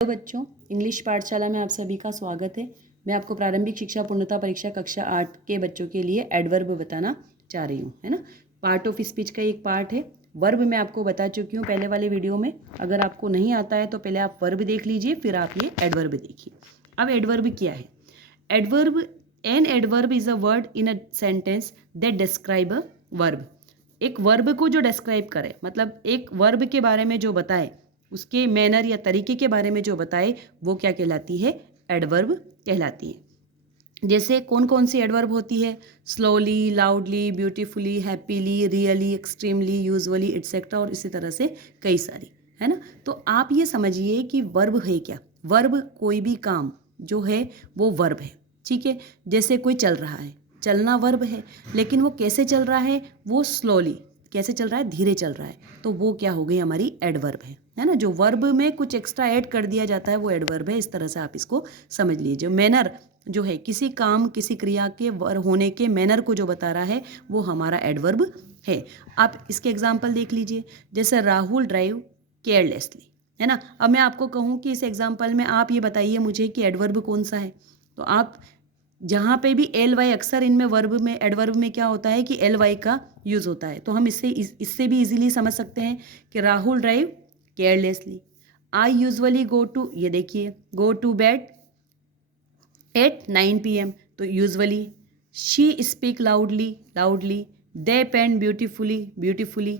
Hello बच्चों, English पाठशाला में आप सभी का स्वागत है। मैं आपको प्रारंभिक शिक्षा पूर्णता परीक्षा कक्षा 8 के बच्चों के लिए एडवर्ब बताना चाह रही हूँ, है ना। पार्ट ऑफ स्पीच का एक पार्ट है। वर्ब मैं आपको बता चुकी हूँ पहले वाले वीडियो में। अगर आपको नहीं आता है तो पहले आप वर्ब देख लीजिए, फिर आप ये एडवर्ब देखिए। अब एडवर्ब क्या है? Adverb, an adverb is a word in a sentence that describe a verb. एक वर्ब को जो डिस्क्राइब करे, मतलब एक वर्ब के बारे में जो बताए, उसके मैनर या तरीके के बारे में जो बताए, वो क्या कहलाती है? एडवर्ब कहलाती है। जैसे कौन कौन सी एडवर्ब होती है? Slowly, loudly, beautifully, happily, really, extremely, usually, etcetera, और इसी तरह से कई सारी, है ना। तो आप ये समझिए कि वर्ब है क्या। वर्ब कोई भी काम जो है वो वर्ब है, ठीक है। जैसे कोई चल रहा है, चलना वर्ब है, लेकिन वो कैसे चल रहा है? वो स्लोली, कैसे चल रहा है? धीरे चल रहा है, तो वो क्या हो गई? हमारी एडवर्ब है ना। जो वर्ब में कुछ एक्स्ट्रा ऐड कर दिया जाता है वो एडवर्ब है। इस तरह से आप इसको समझ लीजिए। मैनर जो है, किसी काम, किसी क्रिया के होने के मैनर को जो बता रहा है, वो हमारा एडवर्ब है। आप इसके एग्जाम्पल देख लीजिए। जैसे राहुल ड्राइव केयरलेसली, है ना। अब मैं आपको कहूँ कि इस एग्जाम्पल में आप ये बताइए मुझे कि एडवर्ब कौन सा है, तो आप जहाँ पे भी एल वाई, अक्सर इनमें वर्ब में, एडवर्ब में क्या होता है कि एल वाई का यूज़ होता है, तो हम इससे भी इजीली समझ सकते हैं कि Rahul drive carelessly. I usually go to, ये देखिए, go to bed at 9 PM, तो usually. She speak loudly, loudly. They paint beautifully, beautifully.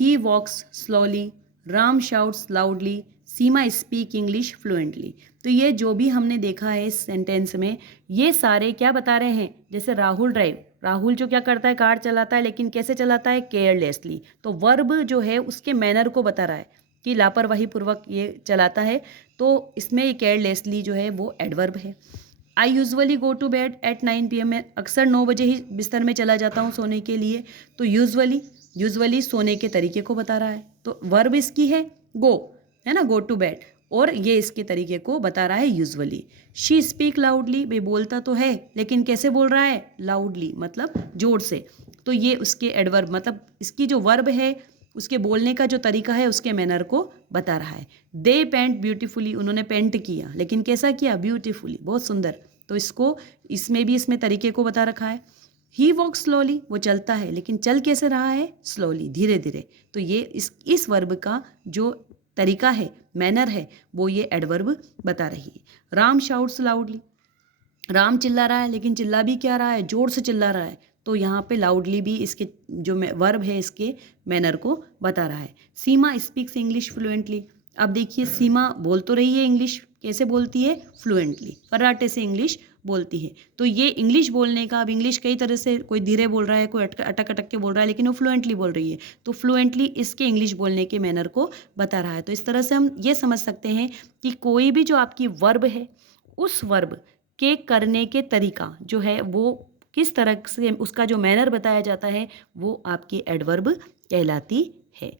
He walks slowly. Ram shouts loudly. Seema speak English fluently. तो ये जो भी हमने देखा है इस सेंटेंस में, ये सारे क्या बता रहे हैं? जैसे राहुल ड्राइव, राहुल जो क्या करता है? कार चलाता है, लेकिन कैसे चलाता है? केयरलेसली। तो वर्ब जो है उसके मैनर को बता रहा है कि लापरवाही पूर्वक ये चलाता है, तो इसमें केयरलेसली जो है वो एडवर्ब है। I usually go to bed at 9 PM, में अक्सर 9 बजे ही बिस्तर में चला जाता हूँ सोने के लिए, तो यूजुअली, यूजुअली सोने के तरीके को बता रहा है, तो वर्ब इसकी है गो, है ना, गो टू बेड, और ये इसके तरीके को बता रहा है यूजुअली। शी स्पीक लाउडली, वे बोलता तो है, लेकिन कैसे बोल रहा है? लाउडली, मतलब जोर से, तो ये उसके एडवर्ब, मतलब इसकी जो वर्ब है उसके बोलने का जो तरीका है उसके मैनर को बता रहा है। दे पेंट ब्यूटीफुली, उन्होंने पेंट किया, लेकिन कैसा किया? ब्यूटीफुली, बहुत सुंदर, तो इसको, इसमें भी इसमें तरीके को बता रखा है। ही वॉक स्लोली, वो चलता है, लेकिन चल कैसे रहा है? स्लोली, धीरे धीरे, तो ये इस वर्ब का जो तरीका है, मैनर है, वो ये एडवर्ब बता रही है। राम शाउट्स लाउडली, राम चिल्ला रहा है, लेकिन चिल्ला भी क्या रहा है? जोर से चिल्ला रहा है, तो यहाँ पे लाउडली भी इसके जो वर्ब है इसके मैनर को बता रहा है। सीमा स्पीक्स इंग्लिश फ्लुएंटली, अब देखिए सीमा बोल तो रही है इंग्लिश, कैसे बोलती है? फ्लुएंटली, फर्राटे से इंग्लिश बोलती है। तो ये इंग्लिश बोलने का, अब इंग्लिश कई तरह से, कोई धीरे बोल रहा है, कोई अटक अटक के बोल रहा है, लेकिन वो फ्लुएंटली बोल रही है, तो फ्लुएंटली इसके इंग्लिश बोलने के मैनर को बता रहा है। तो इस तरह से हम ये समझ सकते हैं कि कोई भी जो आपकी वर्ब है, उस वर्ब के करने के तरीका जो है वो किस तरह से, उसका जो मैनर बताया जाता है, वो आपकी एडवर्ब कहलाती है।